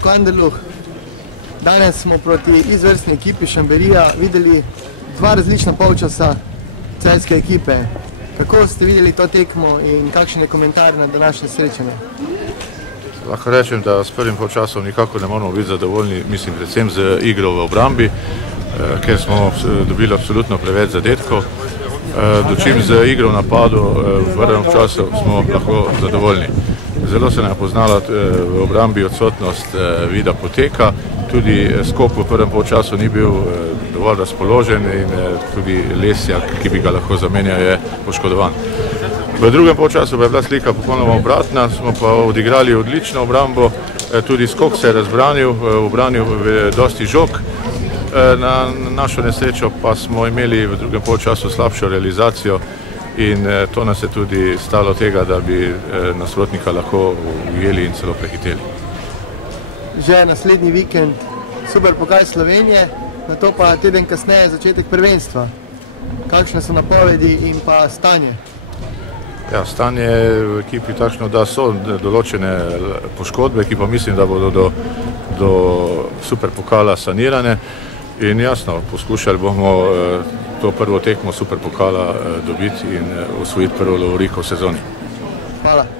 Branko Anderluh. Danes smo proti izvrstni ekipi Šamberija videli dva različna polčasa celjske ekipe. Kako ste videli to tekmo in kakšen je komentar na današnje srečanje? Lahko rečem, da s prvim polčasom nikako ne moramo biti zadovoljni, mislim predvsem z igro v obrambi, ker smo dobili absolutno preveč zadetkov. Dočim z igro v napadu v prvem času smo lahko zadovoljni. Zelo se nam je poznala v obrambi odsotnost Vida Poteka, tudi skok v prvem polčasu ni bil dovolj razpoložen in tudi Lesjak, ki bi ga lahko zamenjal, je poškodovan. V drugem polčasu pa je bila slika popolnoma obratna, smo pa odigrali odlično obrambo, tudi skok se je razbranil, obranil dosti žog. Na našo nesrečo pa smo imeli v drugem polčasu slabšo realizacijo in to nas je tudi stalo tega, da bi nasprotnika lahko ujeli in celo prehiteli. Že naslednji vikend Superpokal Slovenije, nato pa teden kasneje začetek prvenstva. Kakšne so napovedi in pa stanje? Ja, stanje v ekipi takšno, da so določene poškodbe, ki pa mislim, da bodo do Superpokala sanirane. In jasno, poskušali bomo to prvo tekmo Superpokala dobiti in osvojiti prvo lovoriko v sezoni. Hvala.